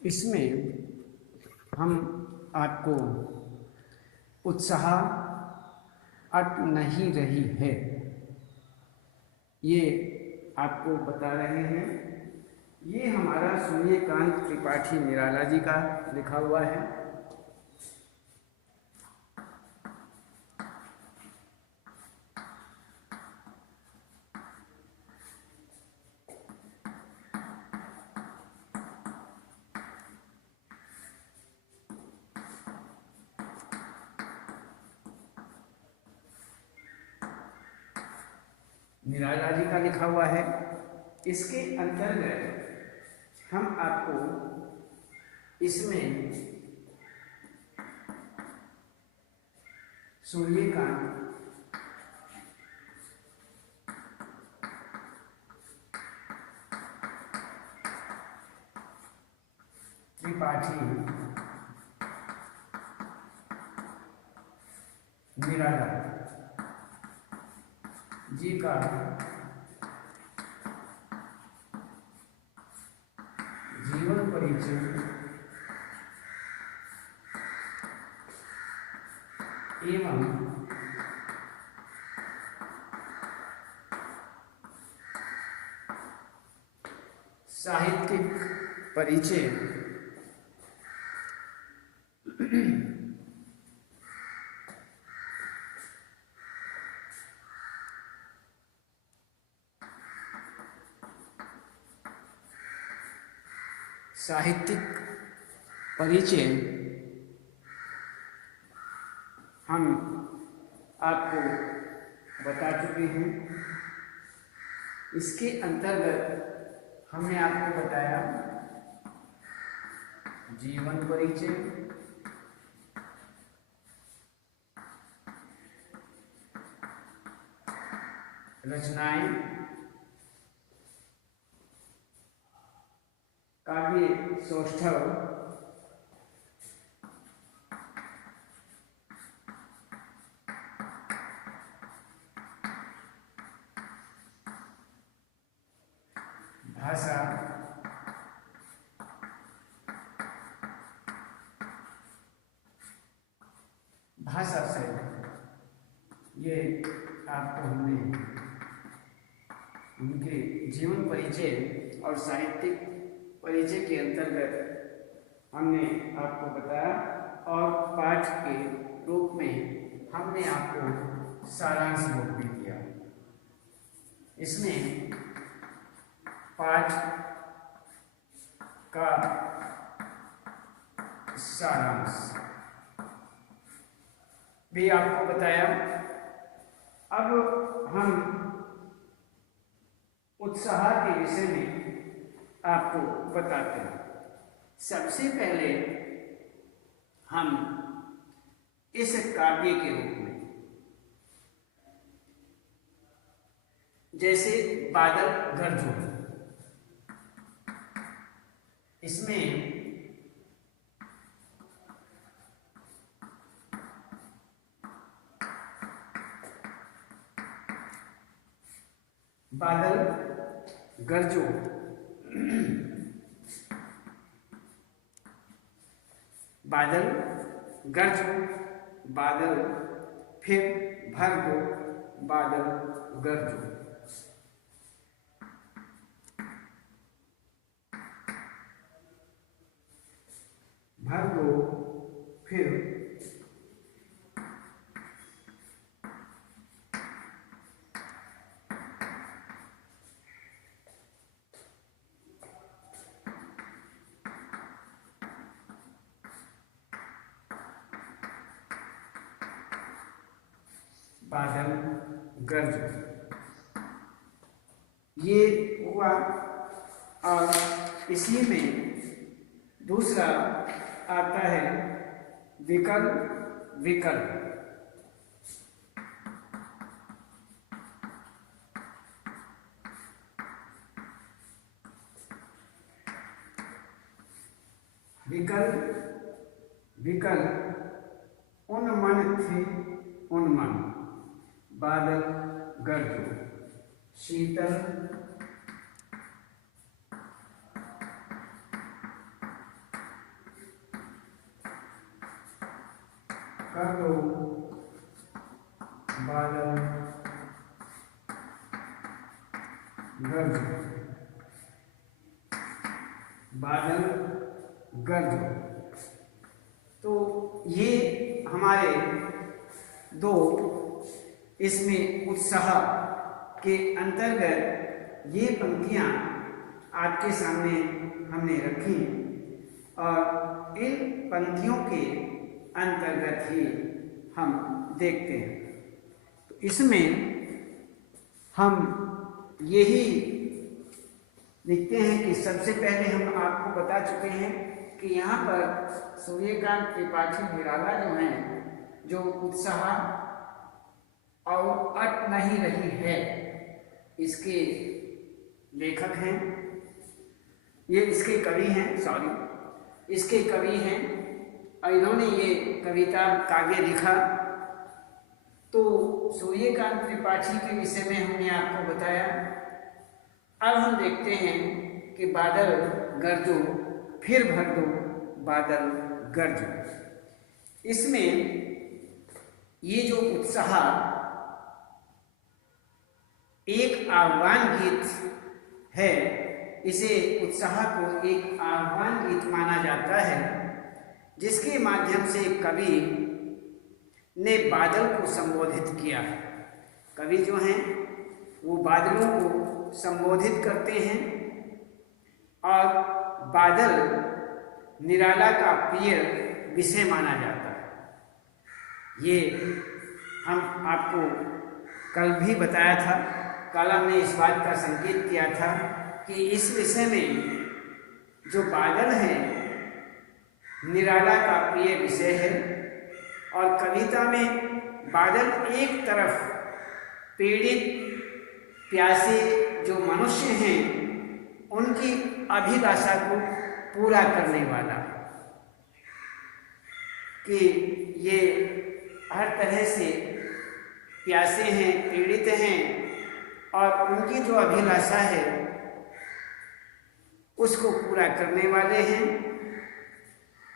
इसमें हम आपको उत्साह अट नहीं रही है ये आपको बता रहे हैं। ये हमारा सूर्यकांत त्रिपाठी निराला जी का लिखा हुआ है। निराला जी का लिखा हुआ है। इसके अंतर्गत हम आपको इसमें सूर्यकांत त्रिपाठी निराला जी का जीवन परिचय एवं साहित्यिक परिचय साहित्यिक परिचय हम आपको बता चुके हैं। इसके अंतर्गत हमने आपको बताया जीवन परिचय, रचनाएं, काव्य सौष्ठव, भाषा, भाषा से ये आपको हमने उनके जीवन परिचय और साहित्यिक परिचय के अंतर्गत हमने आपको बताया और पाठ के रूप में हमने आपको सारांश रूप भी दिया। इसमें पाठ का सारांश भी आपको बताया। अब हम उत्साह के विषय में आपको बताते हैं। सबसे पहले हम इस काव्य के रूप में जैसे बादल गरजो, इसमें बादल गरजो, बादल गरजो, बादल फिर भर दो, बादल गरजो। भर दो फिर बादल गरजो, ये हुआ। और इसी में दूसरा आता है विकल विकल। विकल विकल उन्मन थे उन्मन, बादल गरजो, शीतल कर दो बादल गरज, बादल गरज। तो ये हमारे दो इसमें उत्साह के अंतर्गत ये पंक्तियां आपके सामने हमने रखी और इन पंक्तियों के अंतर्गत ही हम देखते हैं। तो इसमें हम यही लिखते हैं कि सबसे पहले हम आपको बता चुके हैं कि यहाँ पर सूर्यकांत त्रिपाठी निराला जो हैं, जो उत्साह और अट नहीं रही है, इसके लेखक हैं, ये इसके कवि हैं, इसके कवि हैं और इन्होंने ये कविता काव्य लिखा। तो सूर्यकांत त्रिपाठी के विषय में हमने आपको बताया। अब हम देखते हैं कि बादल गरजो फिर भर दो बादल गरजो। इसमें ये जो उत्साह एक आह्वान गीत है, इसे उत्साह को एक आह्वान गीत माना जाता है, जिसके माध्यम से कवि ने बादल को संबोधित किया। कवि जो हैं वो बादलों को संबोधित करते हैं और बादल निराला का प्रिय विषय माना जाता है। ये हम आपको कल भी बताया था, कल हमने इस बात का संकेत किया था कि इस विषय में जो बादल है निराला का प्रिय विषय है और कविता में बादल एक तरफ पीड़ित प्यासे जो मनुष्य हैं उनकी अभिलाषा को पूरा करने वाला, कि ये हर तरह से प्यासे हैं, पीड़ित हैं और उनकी जो अभिलाषा है उसको पूरा करने वाले हैं।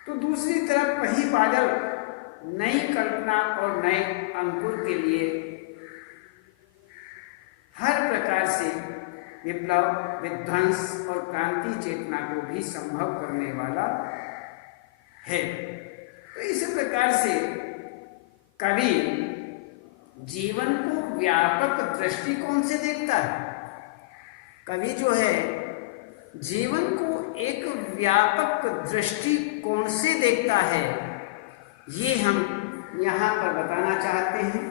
तो दूसरी तरफ वही बादल नई कल्पना और नए अंकुर के लिए हर प्रकार से विप्लव, विध्वंस और क्रांति चेतना को भी संभव करने वाला है। तो इस प्रकार से कवि जीवन को व्यापक दृष्टिकोण से देखता है। कवि जो है जीवन को एक व्यापक दृष्टिकोण से देखता है, ये हम यहाँ पर बताना चाहते हैं।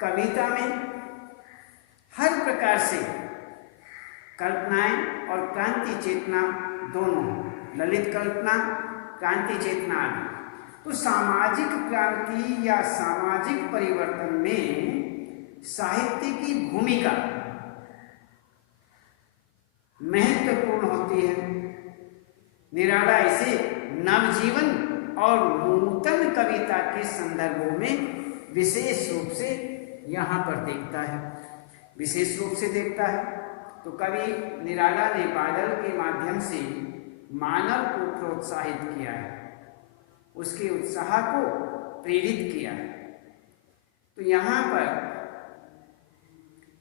कविता में हर प्रकार से कल्पनाएं और क्रांति चेतना दोनों, ललित कल्पना, क्रांति चेतना आदि। तो सामाजिक क्रांति या सामाजिक परिवर्तन में साहित्य की भूमिका महत्वपूर्ण होती है। निराला इसे नवजीवन और नूतन कविता के संदर्भों में विशेष रूप से यहाँ पर देखता है, विशेष रूप से देखता है। तो कवि निराला ने बादल के माध्यम से मानव को प्रोत्साहित किया है, उसके उत्साह को प्रेरित किया है। तो यहाँ पर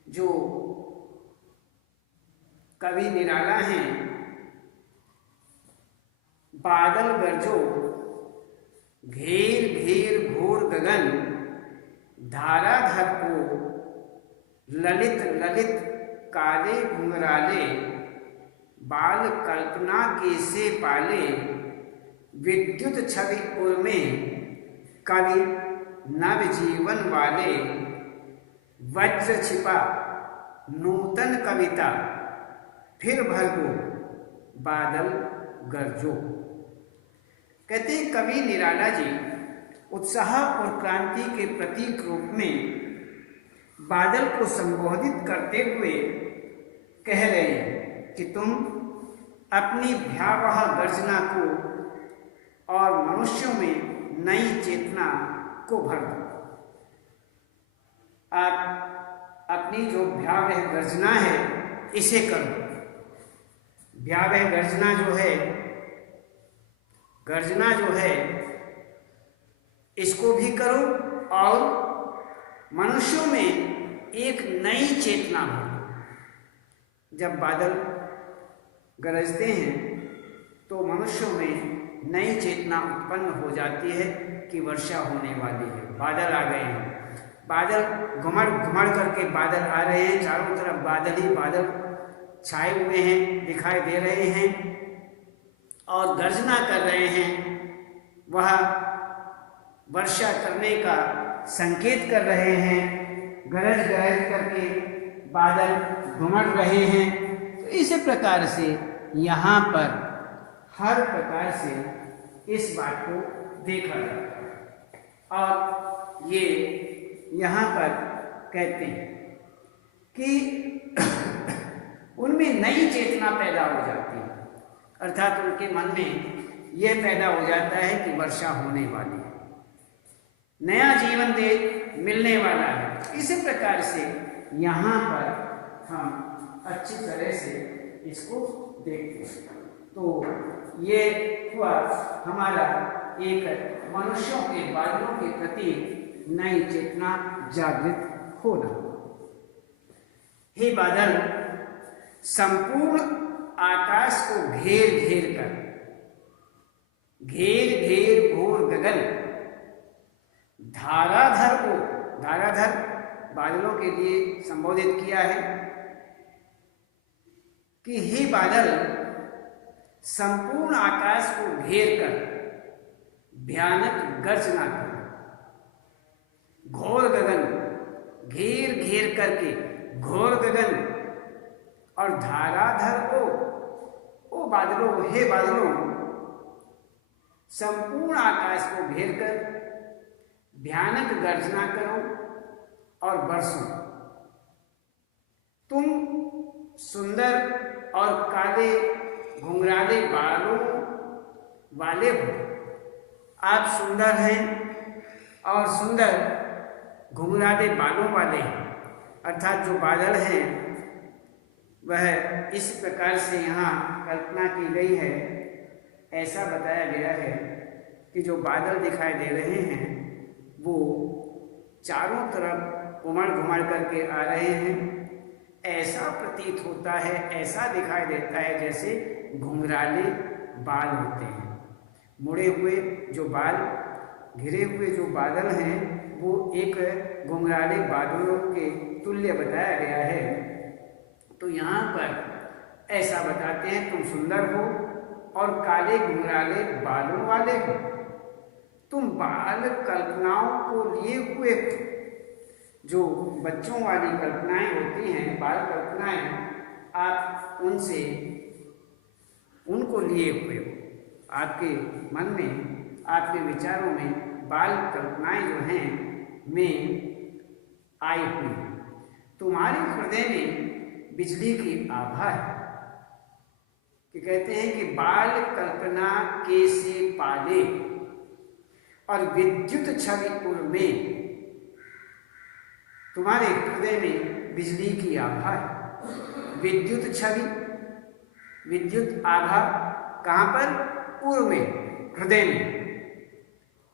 जो कवि निराला हैं, बादल गरजो घेर घेर घोर गगन, धाराधर को ललित ललित काले घुंघराले, बाल कल्पना के से पाले, विद्युत छवि उर्मे कवि नव जीवन वाले, वज्र छिपा नूतन कविता फिर भर दो बादल गरजो। कहते हैं कवि निराला जी उत्साह और क्रांति के प्रतीक रूप में बादल को संबोधित करते हुए कह रहे हैं कि तुम अपनी भयावह गर्जना को और मनुष्यों में नई चेतना को भर दो। आप अपनी जो भयावह गर्जना है इसे करो। भयावह गर्जना जो है इसको भी करो और मनुष्यों में एक नई चेतना हो। जब बादल गरजते हैं तो मनुष्यों में नई चेतना उत्पन्न हो जाती है कि वर्षा होने वाली है, बादल आ गए हैं। बादल घुमड़ घुमड़ करके बादल आ रहे हैं, चारों तरफ बादल ही बादल छाए हुए हैं, दिखाई दे रहे हैं और गर्जना कर रहे हैं। वह वर्षा करने का संकेत कर रहे हैं, गरज गरज करके बादल घुमड़ रहे हैं। तो इस प्रकार से यहाँ पर हर प्रकार से इस बात को देखा जाता है। और ये यहाँ पर कहते हैं कि उनमें नई चेतना पैदा हो जाती है, अर्थात उनके मन में यह पैदा हो जाता है कि वर्षा होने वाली है, नया जीवन दे मिलने वाला है। इसी प्रकार से यहाँ पर हम अच्छी तरह से इसको देखते हैं। तो ये हुआ हमारा एक मनुष्यों के बादलों के प्रति नई चेतना जागृत होना। हे बादल संपूर्ण आकाश को घेर घेर घोर गगन धाराधर को, धाराधर बादलों के लिए संबोधित किया है कि हे बादल संपूर्ण आकाश को घेर कर भयानक गर्जना कर, घोर गगन घेर घेर करके घोर गगन और धाराधर ओ बादलों, हे बादलों संपूर्ण आकाश को घेर कर भयानक गर्जना करो और बरसो। तुम सुंदर और काले घुंघराले बालों वाले हो। आप सुंदर हैं और सुंदर घुंघराले बालों वाले हैं, अर्थात जो बादल हैं वह इस प्रकार से यहाँ कल्पना की गई है। ऐसा बताया गया है कि जो बादल दिखाई दे रहे हैं वो चारों तरफ उमड़ घुमड़ करके आ रहे हैं। ऐसा प्रतीत होता है, ऐसा दिखाई देता है जैसे घुंघराले बाल होते हैं, मुड़े हुए जो बाल, घिरे हुए जो बादल हैं वो एक घुंघराले बादलों के तुल्य बताया गया है। तो यहाँ पर ऐसा बताते हैं तुम सुंदर हो और काले घुंघराले बालों वाले हो। तुम बाल कल्पनाओं को लिए हुए, जो बच्चों वाली कल्पनाएं होती हैं, बाल कल्पनाएं, आप उनसे उनको लिए हुए हो। आपके मन में, आपके विचारों में बाल कल्पनाएं जो हैं में आई हुई। तुम्हारे हृदय में बिजली की आभा है कि कहते हैं कि बाल कल्पना के से पाले और विद्युत छवि उर्मे। तुम्हारे हृदय में बिजली की आभा है, विद्युत छवि, विद्युत आभा कहाँ पर? उर्मे में, हृदय में।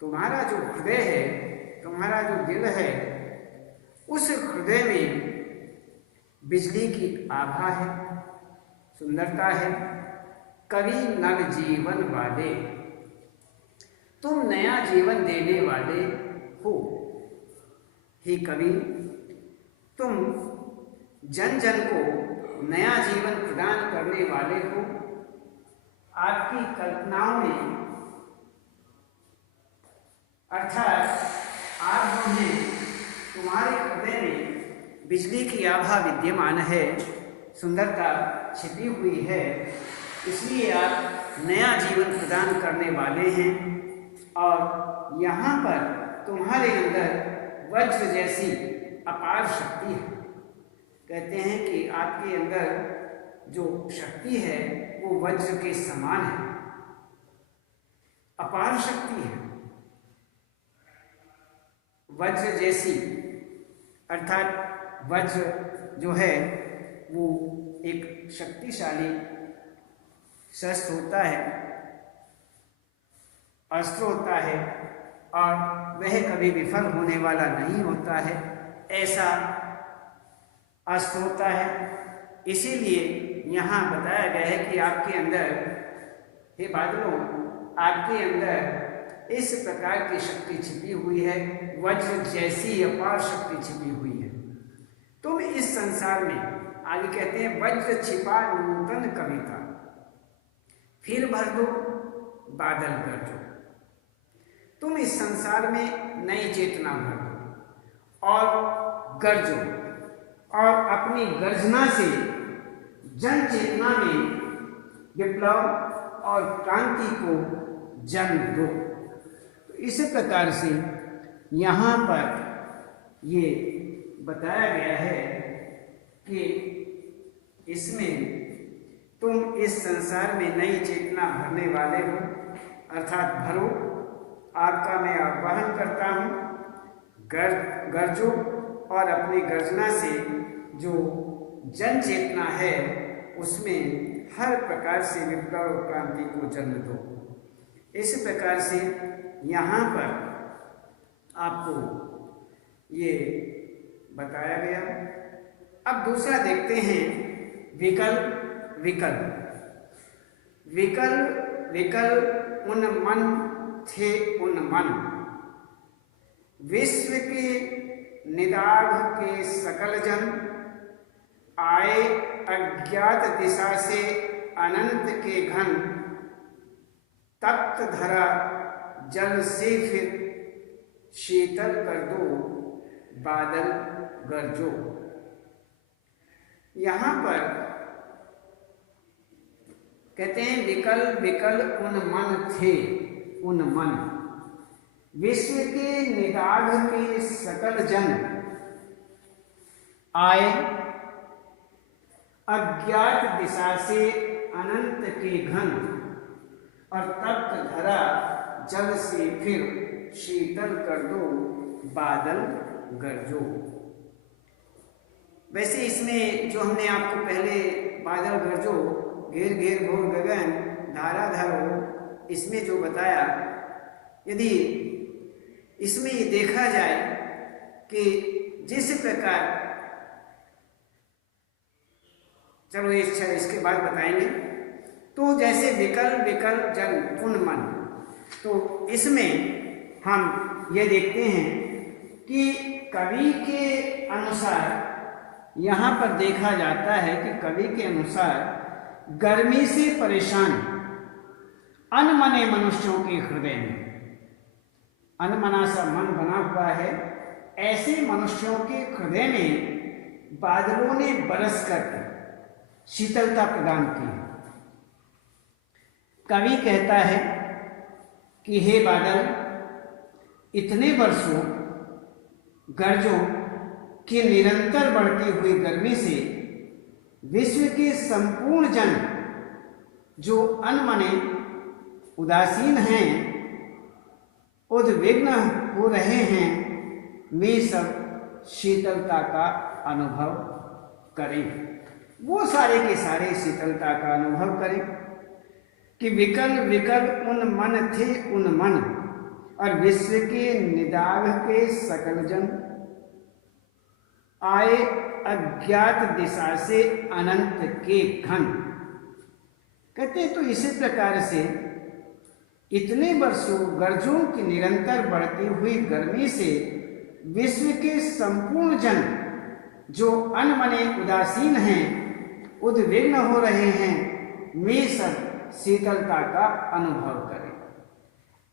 तुम्हारा जो हृदय है, तुम्हारा जो दिल है, उस हृदय में बिजली की आभा है, सुंदरता है। कवि नव जीवन वाले, तुम नया जीवन देने वाले हो। हे कवि, तुम जन जन को नया जीवन प्रदान करने वाले हो। आपकी कल्पनाओं में, अर्थात आप जो हैं, तुम्हारे हृदय में बिजली की आभा विद्यमान है, सुंदरता छिपी हुई है, इसलिए आप नया जीवन प्रदान करने वाले हैं। और यहाँ पर तुम्हारे अंदर वज्र जैसी अपार शक्ति है। कहते हैं कि आपके अंदर जो शक्ति है वो वज्र के समान है, अपार शक्ति है, वज्र जैसी। अर्थात वज्र जो है वो एक शक्तिशाली शस्त्र होता है, अस्त्र होता है, और वह कभी विफल होने वाला नहीं होता है, ऐसा अस्त होता है। इसीलिए यहाँ बताया गया है कि आपके अंदर, हे बादलों, आपके अंदर इस प्रकार की शक्ति छिपी हुई है, वज्र जैसी अपार शक्ति छिपी हुई है। तुम इस संसार में, आगे कहते हैं, वज्र छिपा नूतन कविता, फिर भर दो बादल गरजो। तुम इस संसार में नई चेतना भर दो और गरजो, और अपनी गर्जना से जन चेतना में विप्लव और क्रांति को जन्म दो। तो इस प्रकार से यहाँ पर ये बताया गया है कि इसमें तुम इस संसार में नई चेतना भरने वाले हो, अर्थात भरो। आपका मैं आह्वान करता हूँ, गरजो और अपनी गर्जना से जो जन चेतना है उसमें हर प्रकार से विप्लव और क्रांति को जन्म दो। इस प्रकार से यहाँ पर आपको ये बताया गया। अब दूसरा देखते हैं, विकल्प। विकल उन मन थे उन मन, विश्व के निदाघ के सकल जन, आए अज्ञात दिशा से अनंत के घन, तप्त धरा जल से फिर शीतल कर दो बादल गरजो। यहाँ पर कहते हैं, विकल उन मन थे उन मन, विश्व के निदाघ के सकल जन, आए अज्ञात दिशा से अनंत के घन, और तप्त धरा जल से फिर शीतल कर दो बादल गरजो। वैसे इसमें जो हमने आपको पहले बादल गरजो, घेर घेर घोर गगन धाराधर हो, इसमें जो बताया, यदि इसमें ये देखा जाए कि जिस प्रकार, चलो इसके बाद बताएंगे, तो जैसे विकल जन उन मन, तो इसमें हम ये देखते हैं कि कवि के अनुसार यहाँ पर देखा जाता है कि कवि के अनुसार गर्मी से परेशान अनमने मनुष्यों के हृदय में, अनमना सा मन बना हुआ है, ऐसे मनुष्यों के हृदय में बादलों ने बरस कर शीतलता प्रदान की है। कवि कहता है कि हे बादल, इतने वर्षों गरजो कि निरंतर बढ़ती हुई गर्मी से विश्व के संपूर्ण जन जो अनमने उदासीन हैं, उद्विग्न हो रहे हैं, वे सब शीतलता का अनुभव करें। वो सारे के सारे शीतलता का अनुभव करें कि विकल उन मन थे उन मन, और विश्व के निदाघ के सकल जन, आए अज्ञात दिशा से अनंत के घन। कहते हैं, तो इसी प्रकार से इतने वर्षों गरजों की निरंतर बढ़ती हुई गर्मी से विश्व के संपूर्ण जन जो अनमने उदासीन हैं, उद्विग्न हो रहे हैं, वे सब शीतलता का अनुभव करें।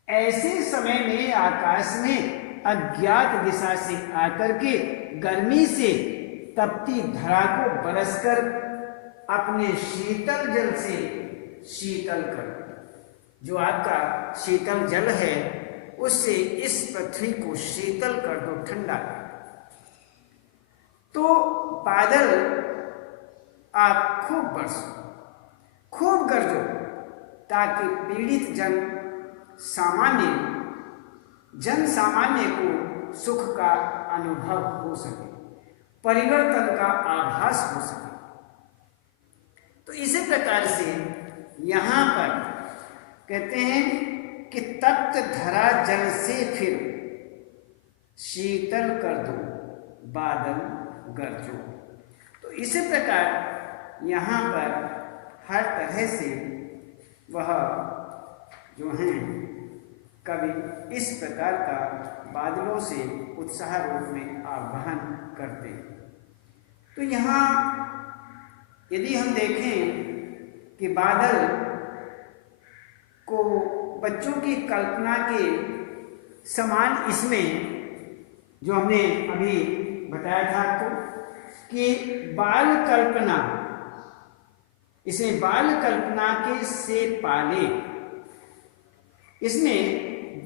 ऐसे समय में आकाश में अज्ञात दिशा से आकर के गर्मी से तपती धरा को बरसकर अपने शीतल जल से शीतल कर, जो आपका शीतल जल है उससे इस पृथ्वी को शीतल कर दो, ठंडा कर। तो बादल आप खूब बरसो, खूब गरजो, ताकि पीड़ित जन सामान्य को सुख का अनुभव हो सके, परिवर्तन का आभास हो सके। तो इसी प्रकार से यहाँ पर कहते हैं कि तप्त धरा जल से फिर शीतल कर दो बादल गरजो। तो इसी प्रकार यहाँ पर हर तरह से वह जो हैं कवि इस प्रकार का बादलों से उत्साह रूप में आह्वान करते हैं। तो यहाँ यदि हम देखें कि बादल को बच्चों की कल्पना के समान इसमें जो हमने अभी बताया था आपको कि बाल कल्पना, इसे बाल कल्पना के से पाले, इसमें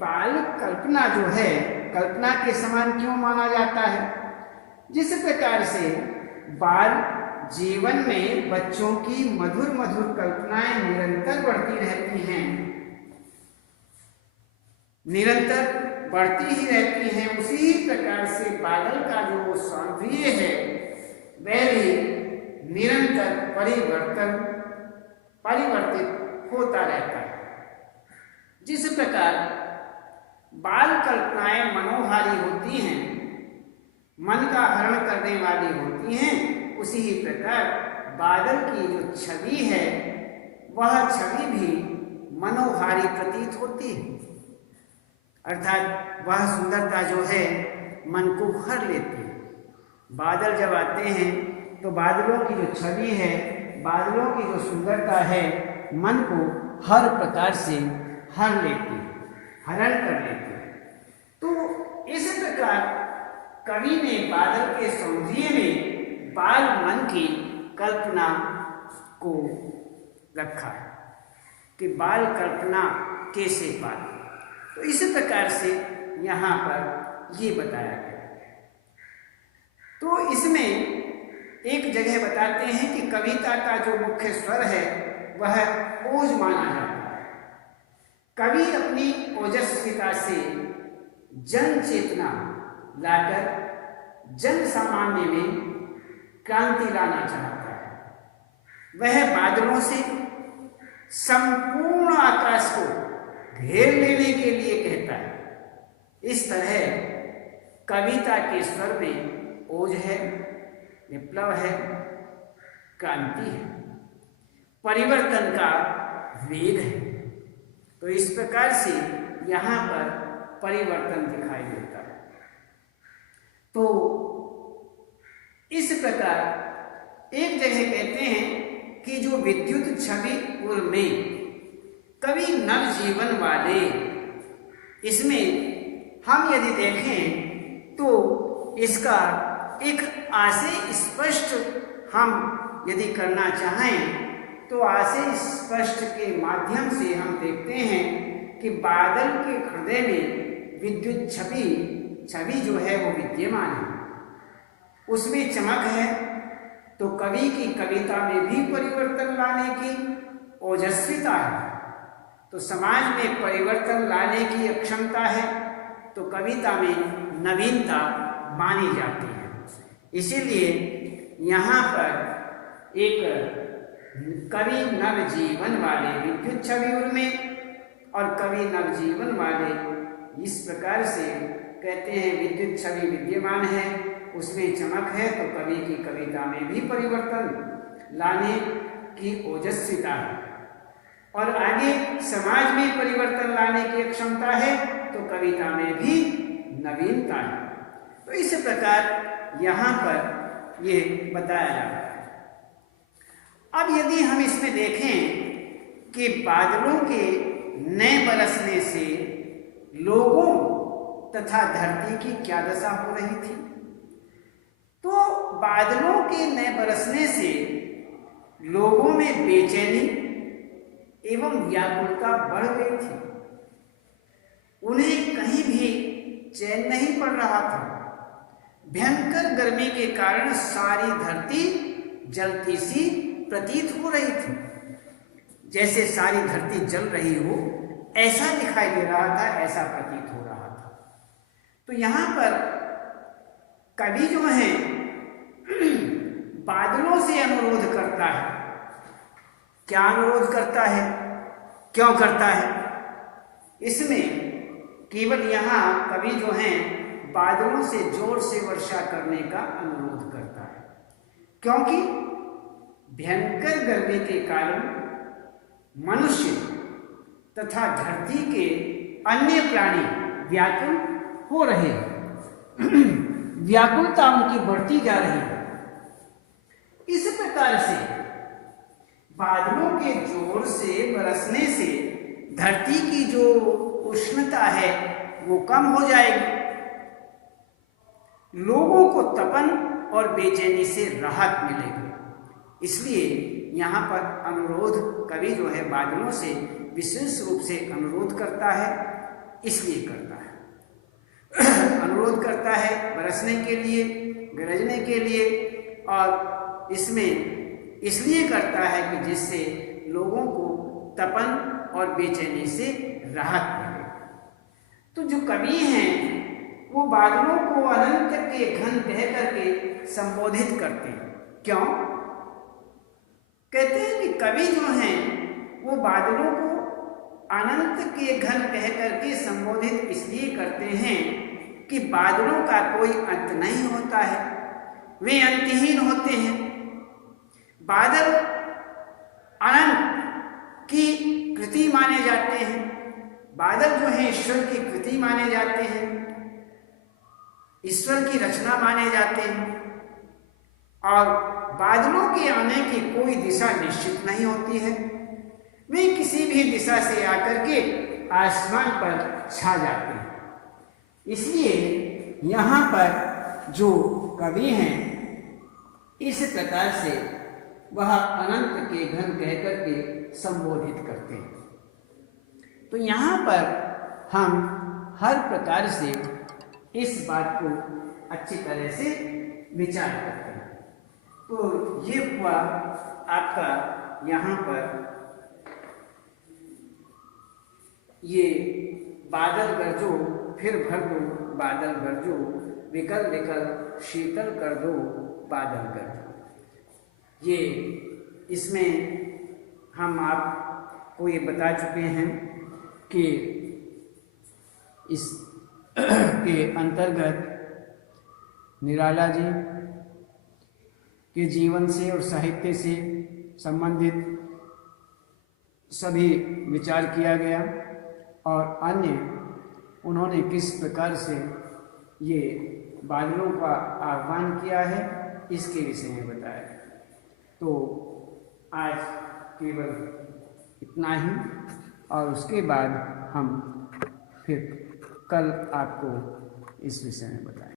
बाल कल्पना जो है कल्पना के समान क्यों माना जाता है? जिस प्रकार से बाल जीवन में बच्चों की मधुर मधुर कल्पनाएं निरंतर बढ़ती रहती हैं, निरंतर बढ़ती ही रहती हैं, उसी प्रकार से बादल का जो सौंदर्य है वह भी निरंतर परिवर्तित होता रहता है। जिस प्रकार बाल कल्पनाएं मनोहारी होती हैं, मन का हरण करने वाली होती हैं, उसी ही प्रकार बादल की जो छवि है वह छवि भी मनोहारी प्रतीत होती है, अर्थात वह सुंदरता जो है मन को भर लेती है। बादल जब आते हैं तो बादलों की जो छवि है, बादलों की जो सुंदरता है मन को हर प्रकार से हर लेती है, हरण कर लेती है। तो इस प्रकार कवि ने बादल के सौंदर्य में बाल मन की कल्पना को रखा है कि बाल कल्पना कैसे पाले। तो इस प्रकार से यहाँ पर ये बताया गया। तो इसमें एक जगह बताते हैं कि कविता का जो मुख्य स्वर है वह ओज माना जाता है। कवि अपनी ओजस्विता से जन चेतना लाकर जन सामान्य में क्रांति लाना चाहता है। वह बादलों से संपूर्ण आकाश को घेर लेने के लिए कहता है। इस तरह कविता के स्वर में ओज है, विप्लव है, क्रांति है, परिवर्तन का वेग है। तो इस प्रकार से यहाँ पर परिवर्तन दिखाई देता है। तो इस प्रकार एक जगह कहते हैं कि जो विद्युत छवि उर में कवि नवजीवन वाले, इसमें हम यदि देखें तो इसका एक आशय स्पष्ट हम यदि करना चाहें तो आशय स्पष्ट के माध्यम से हम देखते हैं कि बादल के हृदय में विद्युत छवि जो है वो विद्यमान है, उसमें चमक है। तो कवि की कविता में भी परिवर्तन लाने की ओजस्विता है। तो समाज में परिवर्तन लाने की क्षमता है, तो कविता में नवीनता मानी जाती है। इसीलिए यहाँ पर एक कवि नवजीवन वाले विद्युत छवि में और कवि नवजीवन वाले इस प्रकार से कहते हैं विद्युत छवि विद्यमान है, उसमें चमक है, तो कवि की कविता में भी परिवर्तन लाने की ओजस्विता है। और आगे समाज में परिवर्तन लाने की क्षमता है, तो कविता में भी नवीनता है। तो इस प्रकार यहाँ पर ये बताया जाता है। अब यदि हम इसमें देखें कि बादलों के नए बरसने से लोगों तथा धरती की क्या दशा हो रही थी, तो बादलों के नए बरसने से लोगों में बेचैनी एवं व्याकुलता बढ़ गई थी। उन्हें कहीं भी चैन नहीं पड़ रहा था। भयंकर गर्मी के कारण सारी धरती जलती सी प्रतीत हो रही थी, जैसे सारी धरती जल रही हो ऐसा दिखाई दे रहा था, ऐसा प्रतीत हो रहा था। तो यहाँ पर कवि जो है बादलों से अनुरोध करता है। क्या अनुरोध करता है, क्यों करता है, इसमें केवल यहाँ कवि जो हैं बादलों से जोर से वर्षा करने का अनुरोध करता है, क्योंकि भयंकर गर्मी के कारण मनुष्य तथा धरती के अन्य प्राणी व्याकुल हो रहे हैं। व्याकुलता उनकी बढ़ती जा रही है। इस प्रकार से बादलों के जोर से बरसने से धरती की जो उष्णता है वो कम हो जाएगी, लोगों को तपन और बेचैनी से राहत मिलेगी। इसलिए यहाँ पर अनुरोध कवि जो है बादलों से विशेष रूप से अनुरोध करता है, इसलिए करता है अनुरोध करता है बरसने के लिए, गरजने के लिए, और इसमें इसलिए करता है कि जिससे लोगों को तपन और बेचैनी से राहत मिले। तो जो कवि हैं वो बादलों को अनंत के घन कह करके संबोधित करते हैं। क्यों कहते हैं कि कवि जो हैं वो बादलों को अनंत के घन कह करके संबोधित इसलिए करते हैं कि बादलों का कोई अंत नहीं होता है, वे अंतहीन होते हैं। बादल अनंत की कृति माने जाते हैं, बादल जो है ईश्वर की कृति माने जाते हैं, ईश्वर की रचना माने जाते हैं, और बादलों के आने की कोई दिशा निश्चित नहीं होती है, वे किसी भी दिशा से आकर के आसमान पर छा जाते हैं। इसलिए यहाँ पर जो कवि हैं इस प्रकार से वह अनंत के घन कह करके संबोधित करते हैं। तो यहाँ पर हम हर प्रकार से इस बात को अच्छी तरह से विचार करते हैं। तो ये हुआ आपका यहाँ पर ये बादल गरजो फिर भर दो बादल गरजो, विकल विकल शीतल कर दो बादल गरजो। ये इसमें हम आपको ये बता चुके हैं कि इस के अंतर्गत निराला जी के जीवन से और साहित्य से संबंधित सभी विचार किया गया, और अन्य उन्होंने किस प्रकार से ये बादलों का आह्वान किया है इसके विषय में बताया। तो आज केवल इतना ही, और उसके बाद हम फिर कल आपको इस विषय में बताएं।